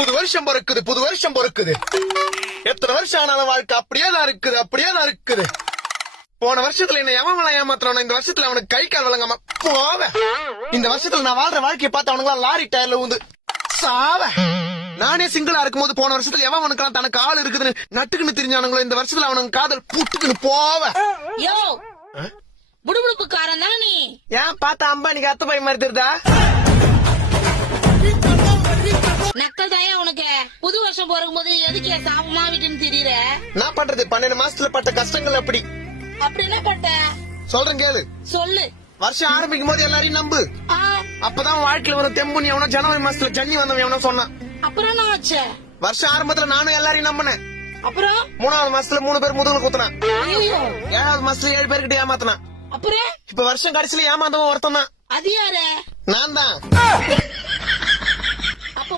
புது வருஷம் பொறுக்குது புது வருஷம் பொறுக்குது. எத்தனை வருஷம் ஆனாலும் வாழ்க்கை அப்படியே தான் இருக்குது அப்படியே தான் இருக்குது. போன வருஷத்துல என்ன எவன் ஏமாத்துறானோ இந்த வருஷத்துல அவனுக்கு கை கால் விளங்காம போவ. இந்த வருஷத்துல நான் வாழ்ற வாழ்க்கையை பார்த்து அவனுங்களா லாரி டயர்ல ஊந்து சாவ. நானே சிங்கிளா இருக்கும்போது போன வருஷத்துல எவன் அவனுக்கு தனக்கு ஆள் இருக்குதுன்னு நட்டுக்குன்னு தெரிஞ்சானுங்களோ இந்த வருஷத்துல அவனுக்கு காதல் புட்டுக்குன்னு போவ. யோ புடுபுடுப்புக்காரன் தானே ஏன் பார்த்தா அம்பானிக்கு அத்த பை மாதிரி தெரியுதா? புது வருஷம் பிறக்கும் போது எதுக்கு சாபமா விட்டுன்னு திரியற நான் பண்றது? பன்னெண்டு மாசத்துல பட்ட கஷ்டங்கள் அப்படி. அப்படி என்ன பண்ற? சொல்றேன் கேளு. சொல்லு. வருஷம் ஆரம்பிக்கும் போது எல்லாரையும் நம்பு. அப்பதான் வாழ்க்கையில ஒரு தெம்பு நீ எவனோ ஜனவரி மாசத்துல ஜன்னி வந்தவன் எவனோ சொன்னான். அப்புறம் என்ன ஆச்சு? வருஷம் ஆரம்பத்துல நானும் எல்லாரையும் நம்பினேன். அப்புறம்? மூணாவது மாசத்துல மூணு பேர் முதுகுல குத்துனான். ஏழாவது மாசத்துல ஏழு பேர்கிட்ட ஏமாத்தினான். அப்புறம்? இப்ப வருஷம் கடைசியில ஏமாந்தவன் ஒருத்தன் தான். அது யாரு?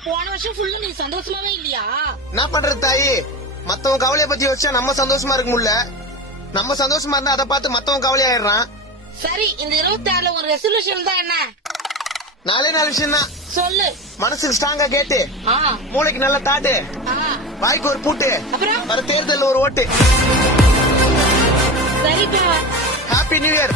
போன வருஷம் ஃபுல்லா நீ சந்தோஷமாவே இல்லையா? என்ன பண்றது தாயி? மத்தவன் கவலைய பத்தி வச்சா நம்ம சந்தோஷமா இருக்க முடியல. நம்ம சந்தோஷமா இருந்தா அதை பார்த்து மத்தவன் கவலையாயிடுறான். சரி இந்த இருபத்தி ஆறுல உன் ரெசல்யூஷன் தான் என்ன? நாலே நாலு விஷயம் தான் சொல்லு மனசுக்கு ஸ்ட்ராங்கா கேட்டு மூளைக்கு நல்ல தாட்டு வாய்க்கு ஒரு பூட்டு அப்புறம்? வர தேர்தல்ல ஒரு ஓட்டு. Happy new year